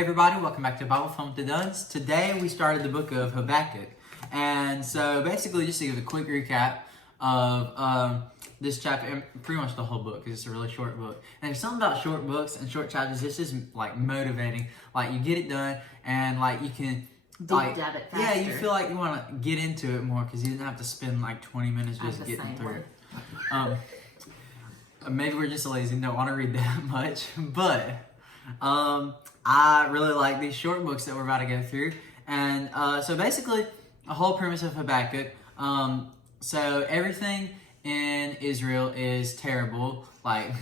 Hey everybody, welcome back to Bible Film to Duns. Today we started the book of Habakkuk. And so basically just to give a quick recap of this chapter, and pretty much the whole book, because it's a really short book. And there's something about short books and short chapters, this is like motivating. Like you get it done and like you can dive it faster. Yeah, you feel like you want to get into it more because you didn't have to spend like 20 minutes just getting through it. Maybe we're just lazy and don't want to read that much, but I really like these short books that we're about to go through. And so basically, the whole premise of Habakkuk, so everything in Israel is terrible. Like,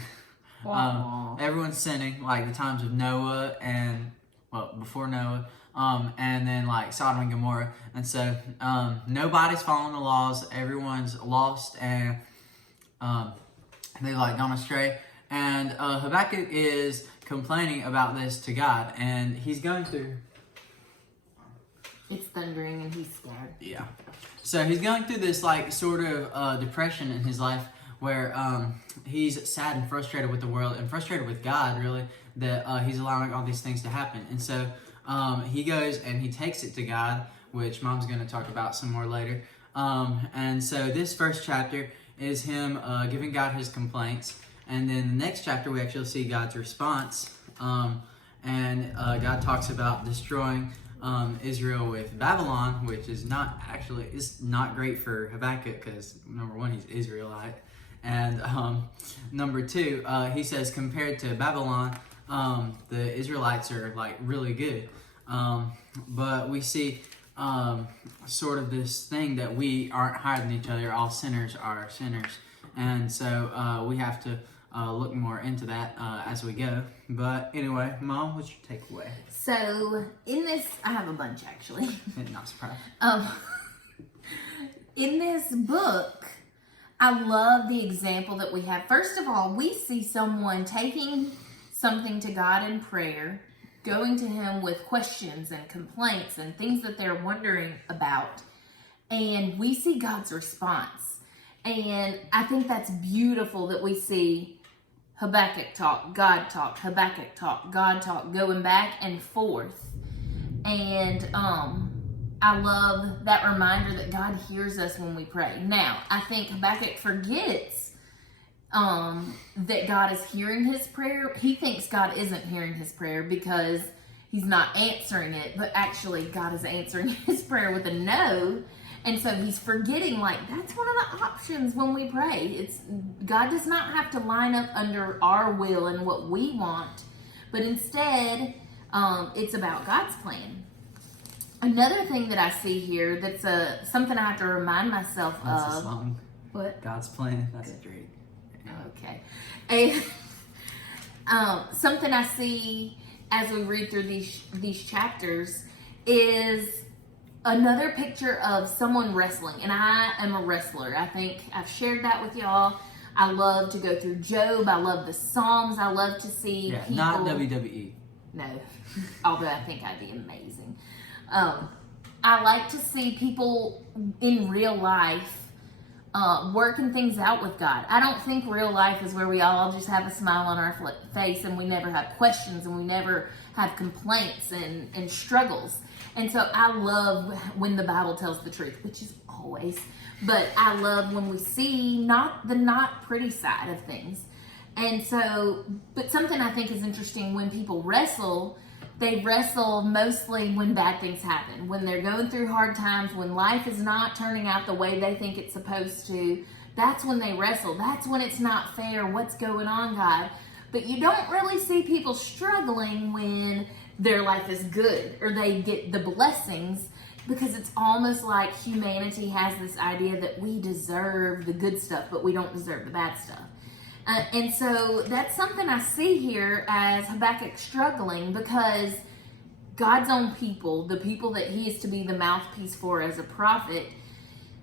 everyone's sinning, like the times of Noah and, well, before Noah, and then like Sodom and Gomorrah. And so nobody's following the laws. Everyone's lost and they've like gone astray. And Habakkuk is complaining about this to God, and he's going through... It's thundering and he's scared. Yeah. So he's going through this like sort of depression in his life where he's sad and frustrated with the world and frustrated with God, really, that he's allowing all these things to happen. And so he goes and he takes it to God, which Mom's going to talk about some more later. And so this first chapter is him giving God his complaints. And then the next chapter, we actually see God's response. And God talks about destroying Israel with Babylon, which is not actually, it's not great for Habakkuk because, number one, he's Israelite. And number two, he says compared to Babylon, the Israelites are like really good. But we see sort of this thing that we aren't higher than each other. All sinners are sinners. And so we have to look more into that as we go. But anyway, Mom, what's your takeaway? So in this, I have a bunch actually. Not surprised. In this book, I love the example that we have. First of all, we see someone taking something to God in prayer, going to him with questions and complaints and things that they're wondering about. And we see God's response. And I think that's beautiful that we see Habakkuk talk, God talk, Habakkuk talk, God talk, going back and forth. And I love that reminder that God hears us when we pray. Now, I think Habakkuk forgets that God is hearing his prayer. He thinks God isn't hearing his prayer because he's not answering it, but actually God is answering his prayer with a no. And so he's forgetting, like, that's one of the options when we pray. It's God does not have to line up under our will and what we want, but instead, it's about God's plan. Another thing that I see here that's something I have to remind myself That's of. a song. What? God's plan. That's great. Okay. Something I see as we read through these chapters is another picture of someone wrestling. And I am a wrestler. I think I've shared that with y'all. I love to go through Job. I love the Psalms. I love to see people... Not WWE. No. Although I think I'd be amazing. I like to see people in real life working things out with God. I don't think real life is where we all just have a smile on our face and we never have questions and we never have complaints and struggles. And so I love when the Bible tells the truth, which is always, but I love when we see not the not pretty side of things. And so, but something I think is interesting when people wrestle, they wrestle mostly when bad things happen, when they're going through hard times, when life is not turning out the way they think it's supposed to. That's when they wrestle. That's when it's not fair. What's going on, God? But you don't really see people struggling when their life is good or they get the blessings, because it's almost like humanity has this idea that we deserve the good stuff, but we don't deserve the bad stuff. And so that's something I see here as Habakkuk struggling, because God's own people, the people that he is to be the mouthpiece for as a prophet,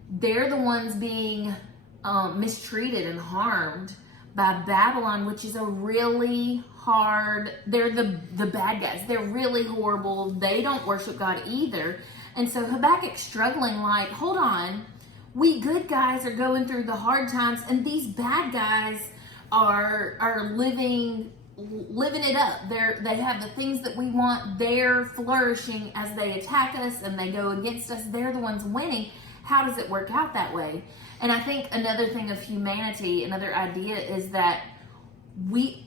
they're the ones being mistreated and harmed by Babylon, which is a really hard, they're the bad guys. They're really horrible. They don't worship God either. And so Habakkuk's struggling like, hold on, we good guys are going through the hard times and these bad guys are living living it up. They have the things that we want. They're flourishing as they attack us and they go against us. They're the ones winning. How does it work out that way? And I think another thing of humanity, another idea is that we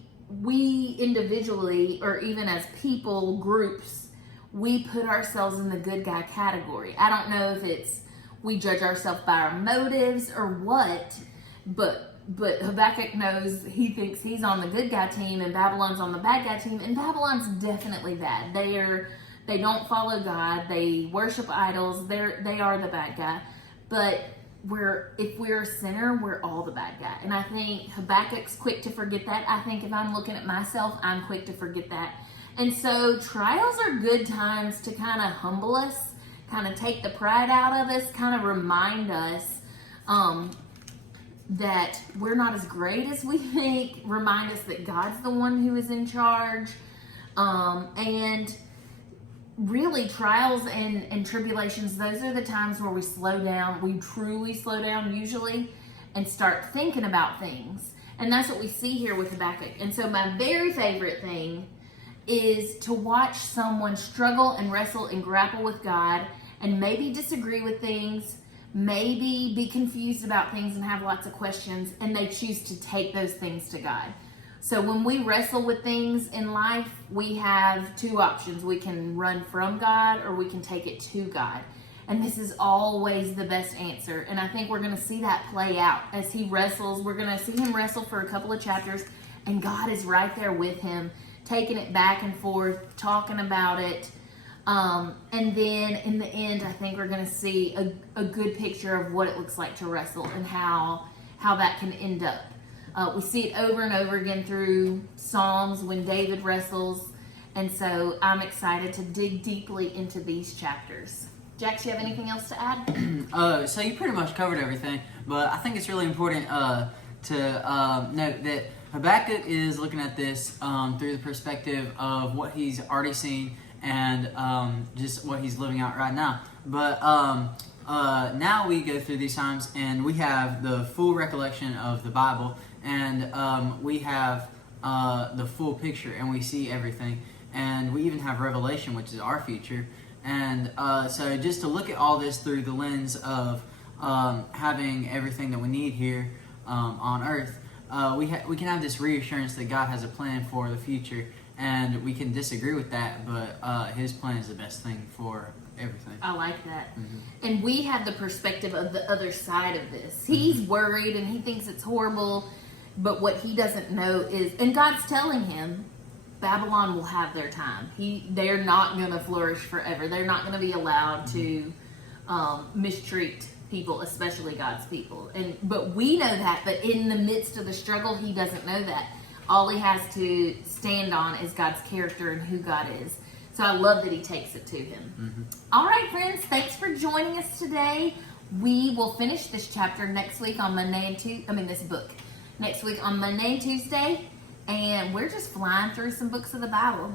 individually, or even as people, groups, we put ourselves in the good guy category. I don't know if it's we judge ourselves by our motives or what, but Habakkuk knows, he thinks he's on the good guy team and Babylon's on the bad guy team, and Babylon's definitely bad. They don't follow God, they worship idols, they are the bad guy. But if we're a sinner, we're all the bad guy. And I think Habakkuk's quick to forget that. I think if I'm looking at myself, I'm quick to forget that. And so trials are good times to kind of humble us, kind of take the pride out of us, kind of remind us that we're not as great as we think, remind us that God's the one who is in charge. And really, trials and tribulations, those are the times where we slow down. We truly slow down usually and start thinking about things. And that's what we see here with Habakkuk. And so my very favorite thing is to watch someone struggle and wrestle and grapple with God and maybe disagree with things, maybe be confused about things and have lots of questions, and they choose to take those things to God. So when we wrestle with things in life, we have two options. We can run from God or we can take it to God. And this is always the best answer. And I think we're going to see that play out as he wrestles. We're going to see him wrestle for a couple of chapters, and God is right there with him, taking it back and forth, talking about it. And then in the end, I think we're going to see a good picture of what it looks like to wrestle and how that can end up. We see it over and over again through Psalms when David wrestles. And so I'm excited to dig deeply into these chapters. Jack, do you have anything else to add? So you pretty much covered everything, but I think it's really important to note that Habakkuk is looking at this through the perspective of what he's already seen and just what he's living out right now. But now we go through these times and we have the full recollection of the Bible, and we have the full picture, and we see everything, and we even have Revelation, which is our future. And so just to look at all this through the lens of having everything that we need here on earth, we can have this reassurance that God has a plan for the future, and we can disagree with that, but his plan is the best thing for everything. I like that. Mm-hmm. And we have the perspective of the other side of this. He's worried and he thinks it's horrible, but what he doesn't know is, and God's telling him, Babylon will have their time. They're not going to flourish forever. They're not going to be allowed to mistreat people, especially God's people. But we know that, but in the midst of the struggle, he doesn't know that. All he has to stand on is God's character and who God is. So I love that he takes it to him. Mm-hmm. All right, friends, thanks for joining us today. We will finish this chapter next week on this book next week on Monday and Tuesday. And we're just flying through some books of the Bible.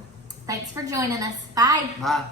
Thanks for joining us. Bye. Bye.